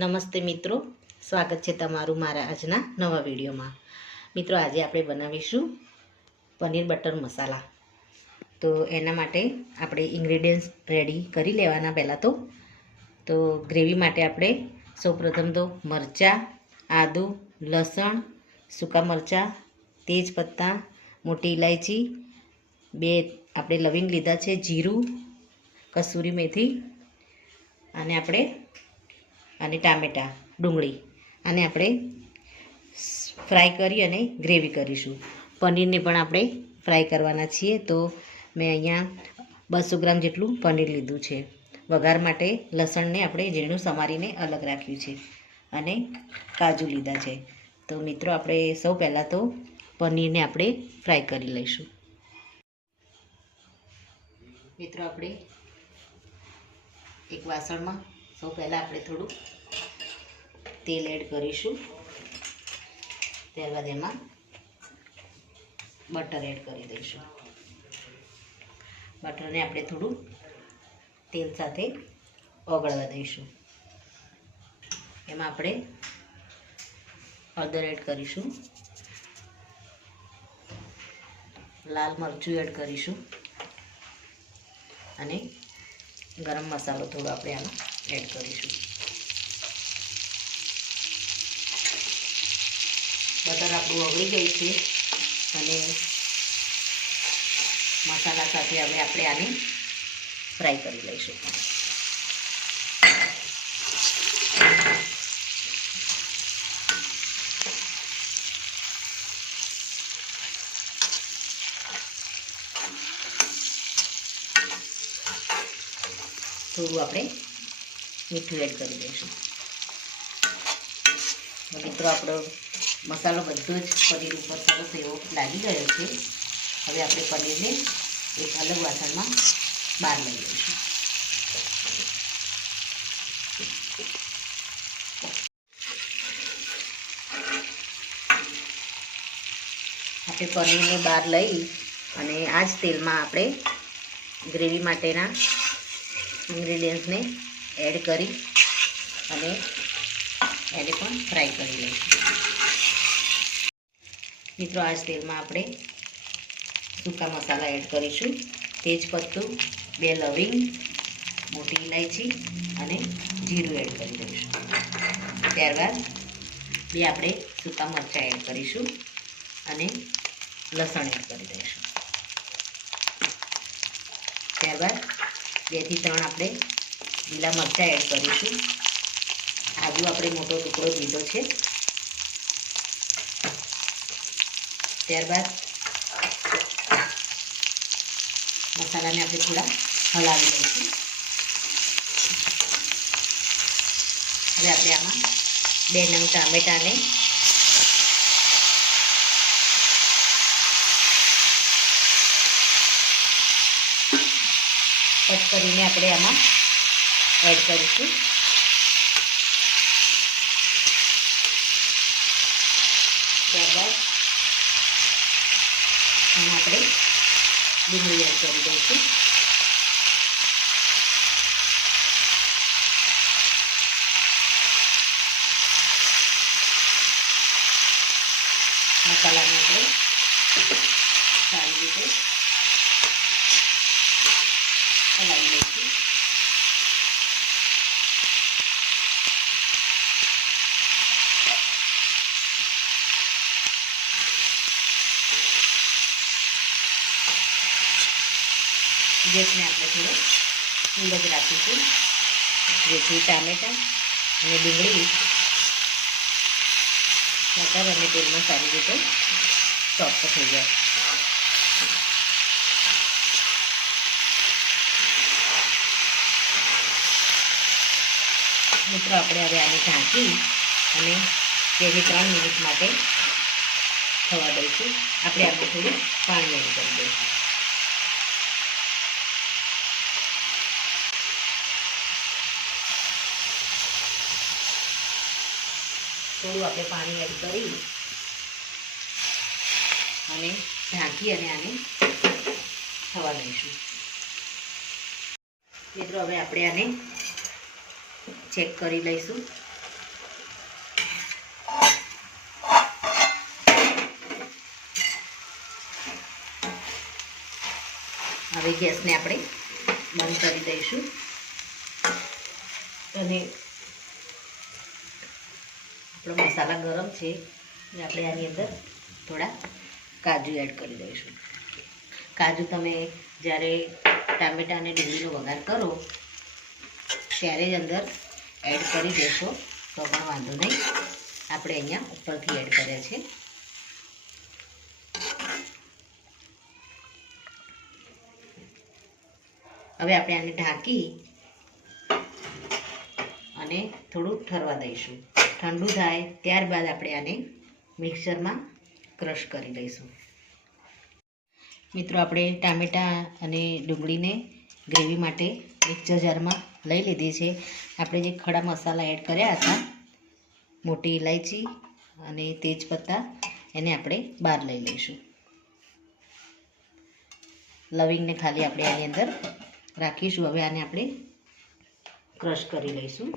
નમસ્તે મિત્રો, સ્વાગત છે તમારું મારા આજના નવા વિડીયોમાં. મિત્રો, આજે આપણે બનાવીશું પનીર બટર મસાલા. તો એના માટે આપણે ઇન્ગ્રેડિયન્ટ્સ રેડી કરી લેવાના. પહેલાં તો ગ્રેવી માટે આપણે સૌપ્રથમ તો મરચાં, આદુ, લસણ, સૂકા મરચાં, તેજપત્તા, મોટી ઇલાયચી, 2 આપણે લવિંગ લીધા છે, જીરું, કસૂરી મેથી અને ટામેટાં, ડુંગળી, આને આપણે ફ્રાય કરી અને ગ્રેવી કરીશું. પનીરને પણ આપણે ફ્રાય કરવાના છીએ. તો મેં અહીંયા 200 ગ્રામ જેટલું પનીર લીધું છે. વઘાર માટે લસણને આપણે ઝીણું સમારીને અલગ રાખ્યું છે અને કાજુ લીધા છે. તો મિત્રો, આપણે સૌ પહેલાં તો પનીરને આપણે ફ્રાય કરી લઈશું. મિત્રો, આપણે એક વાસણમાં સૌ પહેલાં આપણે થોડું તેલ એડ કરીશું. ત્યારબાદ એમાં બટર એડ કરી દઈશું. બટરને આપણે થોડું તેલ સાથે ઓગળવા દઈશું. એમાં આપણે હળદર એડ કરીશું, લાલ મરચું એડ કરીશું અને ગરમ મસાલો થોડો આપણે આમાં એડ કરીશું. બટર આપણું ઓગળી ગયું છે અને મસાલા સાથે હવે આપણે આને ફ્રાય કરી લઈશું. થોડું આપણે મીઠું એડ કરી દઈશું. મિત્રો, આપણો મસાલો બધો જ પનીર ઉપર સરસ એવો લાગી ગયો છે. હવે આપણે પનીરને એક અલગ વાસણમાં બહાર લઈ લઈશું. આપણે પનીરને બહાર લઈ અને આ જ તેલમાં આપણે ગ્રેવી માટેના ઇન્ગ્રેડિયન્ટ્સને એડ કરી અને એને પણ ફ્રાય કરી લઈશું. મિત્રો, આ જ તેલમાં આપણે સૂકા મસાલા એડ કરીશું. તેજપત્તું, 2 લવિંગ, મોટી ઇલાયચી અને જીરું એડ કરી દઈશું. ત્યારબાદ 2 આપણે સૂકા મરચાં એડ કરીશું અને લસણ એડ કરી દઈશું. ત્યારબાદ 2 થી 3 આપણે લીલા મરચાં એડ કરીશું. આદુ આપણે મોટો ટુકડો લીધો છે. ત્યારબાદ મસાલાને આપણે થોડા હલાવી લઈશું. હવે આપણે આમાં 2 નંગ ટામેટાને કટ કરીને આપણે આમાં એડ કરીશું. ત્યારબાદ આમાં આપણે ડુંગળી એડ કરી દઈશું. મસાલાને આપણે સારી રીતે હલાવી લઈશું. ગેસને આપણે થોડો ફૂલ જ રાખીશું, જેથી ટામેટાં અને ડુંગળી બટર અને તેલમાં સારી રીતે સોફ્ટ થઈ જાય. મિત્રો, આપણે હવે આને ઢાંકી અને 2 થી 3 મિનિટ માટે થવા દઈશું. આપણે આમાં થોડું પાણી એડ કરી દઈશું. થોડું આપણે પાણી એડ કરી અને ઢાંકી અને આને થવા દઈશું. મિત્રો, હવે આપણે આને ચેક કરી લઈશું હવે ગેસને આપણે બંધ કરી દઈશું અને આપણો મસાલા ગરમ છે એટલે આપણે આની અંદર થોડા કાજુ એડ કરી દઈશું. કાજુ તમે જ્યારે ટામેટાં અને ડુંગળીનો વઘાર કરો ત્યારે જ અંદર એડ કરી દેશો તો પણ વાંધો નહીં. આપણે અહીંયા ઉપરથી એડ કર્યા છે. હવે આપણે આને ઢાંકી અને થોડું ઠરવા દઈશું. ઠંડુ થાય ત્યારબાદ આપણે આને મિક્સરમાં ક્રશ કરી લઈશું. મિત્રો, આપણે ટામેટાં અને ડુંગળીને ગ્રેવી માટે મિક્સર જારમાં લઈ લીધી છે. આપણે જે ખડા મસાલા એડ કર્યા હતા, મોટી ઇલાયચી અને તેજપત્તા, એને આપણે બહાર લઈ લઈશું. લવિંગને ખાલી આપણે આની અંદર રાખીશું. હવે આને આપણે ક્રશ કરી લઈશું.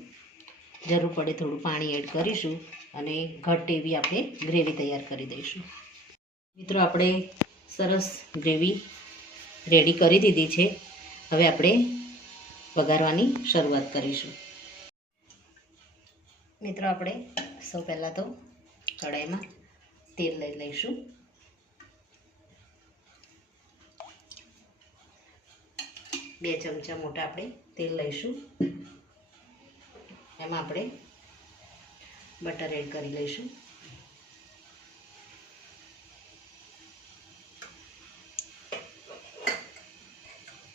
જરૂર પડે થોડું પાણી એડ કરીશું અને ઘટ્ટ એવી આપણે ગ્રેવી તૈયાર કરી દઈશું. મિત્રો, આપણે સરસ ગ્રેવી રેડી કરી દીધી છે. હવે આપણે વઘારવાની શરૂઆત કરીશું. મિત્રો, આપણે સૌ પહેલાં તો કઢાઈમાં તેલ લઈ લઈશું. બે ચમચા મોટા આપણે તેલ લઈશું. એમાં આપણે બટર એડ કરી લઈશું.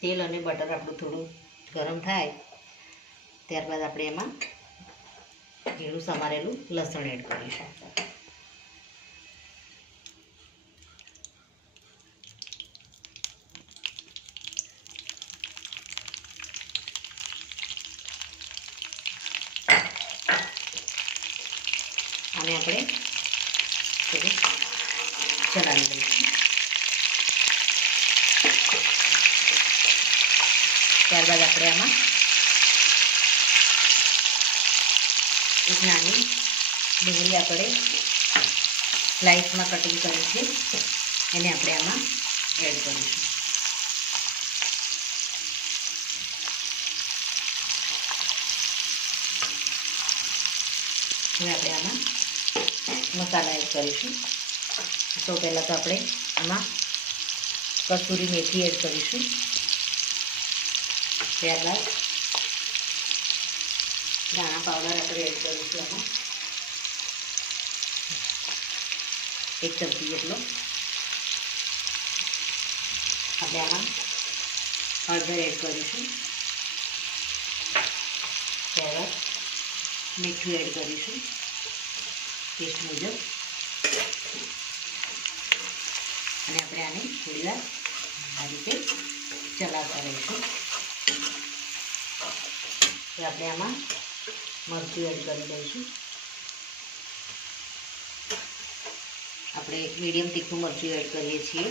તેલ અને બટર આપણું થોડું ગરમ થાય ત્યારબાદ આપણે એમાં ઝીણું સમારેલું લસણ એડ કરીશું. આને આપણે થોડું ચલાવી દઈશું. ત્યારબાદ આપણે આમાં એક નાની ડુંગળી આપણે સ્લાઇસમાં કટિંગ કરી છે, એને આપણે આમાં એડ કરીશું. હવે આપણે આમાં મસાલા એડ કરીશું. સૌ પહેલાં તો આપણે આમાં કસૂરી મેથી એડ કરીશું. ત્યારબાદ ધાણા પાવડર આપણે એડ કરીશું. આમાં 1 ચમચી જેટલો. આપણે આમાં હળદર એડ કરીશું. ત્યારબાદ મીઠું એડ કરીશું ટેસ્ટ મુજબ અને આપણે આને થોડી વાર આ રીતે ચલાવતા રહીશું. તો આપણે આમાં મરચું એડ કરી દઈશું. આપણે મીડિયમ તીખું મરચું એડ કરીએ છીએ.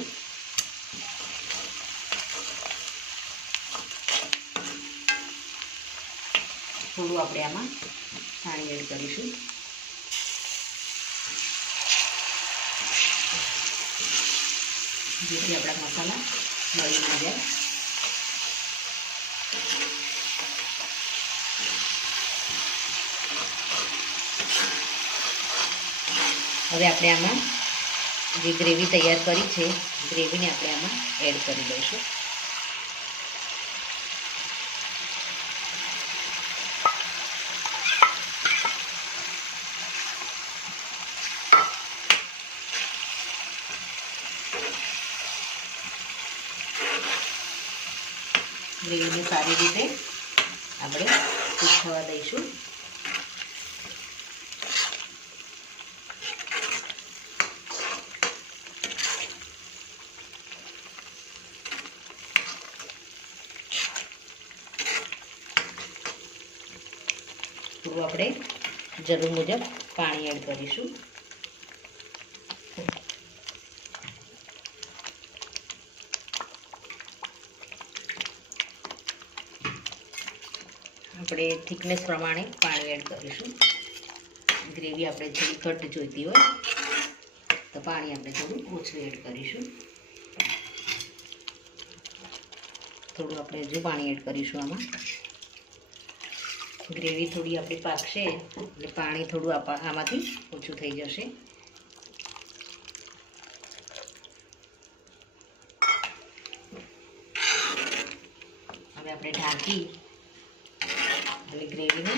થોડું આપણે આમાં પાણી એડ કરીશું. જેથી આપણા મસાલા બળી ના જાય. હવે આપણે આમાં જે ગ્રેવી તૈયાર કરી છે, ગ્રેવીને આપણે આમાં એડ કરી દઈશું. ગ્રેવીને સારી રીતે આપણે કૂક થવા દઈશું. થોડું આપણે જરૂર મુજબ પાણી એડ કરીશું. આપણે થિકનેસ પ્રમાણે પાણી એડ કરીશું. ગ્રેવી આપણે થોડી ઘટ્ટ જોઈતી હોય તો પાણી આપણે થોડું ઓછું એડ કરીશું. થોડું આપણે હજુ પાણી એડ કરીશું આમાં. ગ્રેવી થોડી આપણી પાકશે એટલે પાણી થોડું આમાંથી ઓછું થઈ જશે. હવે આપણે ઢાંકી અને ગ્રેવીને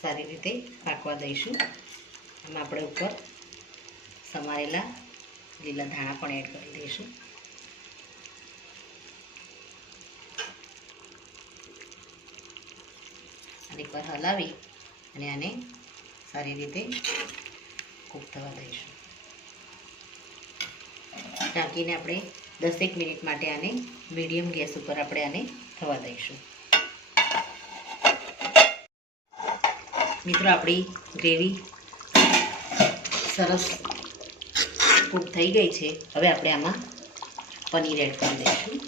સારી રીતે પાકવા દઈશું. એમાં આપણે ઉપર સમારેલા લીલા ધાણા પણ એડ કરી દઈશું. અને એકવાર હલાવી અને આને સારી રીતે કૂક થવા દઈશું. ઢાંકીને આપણે 10 મિનિટ માટે આને મીડિયમ ગેસ ઉપર આપણે આને થવા દઈશું. મિત્રો આપણી ગ્રેવી સરસ કૂક થઈ ગઈ છે. હવે આપણે આમાં પનીર એડ કરી દઈશું.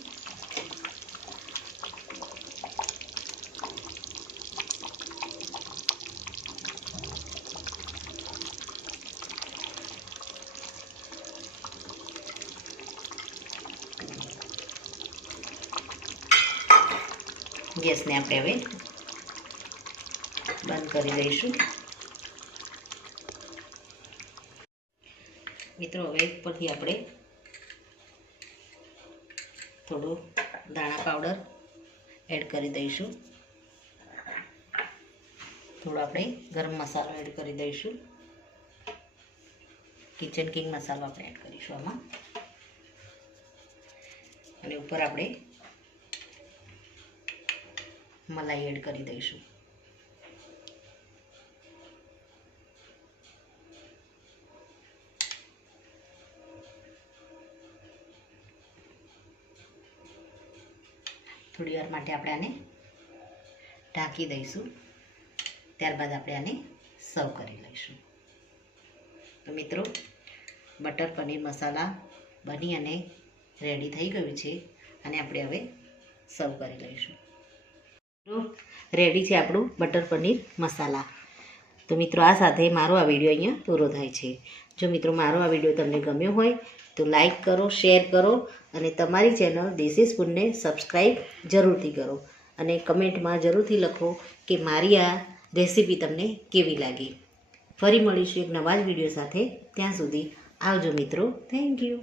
ગેસને આપણે હવે બંધ કરી દઈશું. મિત્રો હવે ઉપરથી આપણે થોડું દાણા પાવડર એડ કરી દઈશું. થોડો આપણે ગરમ મસાલો એડ કરી દઈશું. કિચન કિંગ મસાલો આપણે એડ કરીશું આમાં. અને ઉપર આપણે મલાઈ એડ કરી દઈશું. થોડી વાર માટે આપણે આને ઢાંકી દઈશું. ત્યારબાદ આપણે આને સર્વ કરી લઈશું. તો મિત્રો બટર પનીર મસાલા બની અને રેડી થઈ ગયું છે. અને આપણે હવે સર્વ કરી લઈશું. રેડી છે આપણું બટર પનીર મસાલા. તો મિત્રો આ સાથે મારો આ વિડીયો અહીંયા પૂરો થાય છે. જો મિત્રો મારો આ વિડીયો તમને ગમ્યો હોય તો લાઈક કરો, શેર કરો અને તમારી ચેનલ દેશી સ્પૂનને સબસ્ક્રાઈબ જરૂરથી કરો. અને કમેન્ટમાં જરૂરથી લખો કે મારી આ રેસીપી તમને કેવી લાગી. ફરી મળીશું એક નવા જ વિડીયો સાથે. ત્યાં સુધી આવજો મિત્રો. Thank you.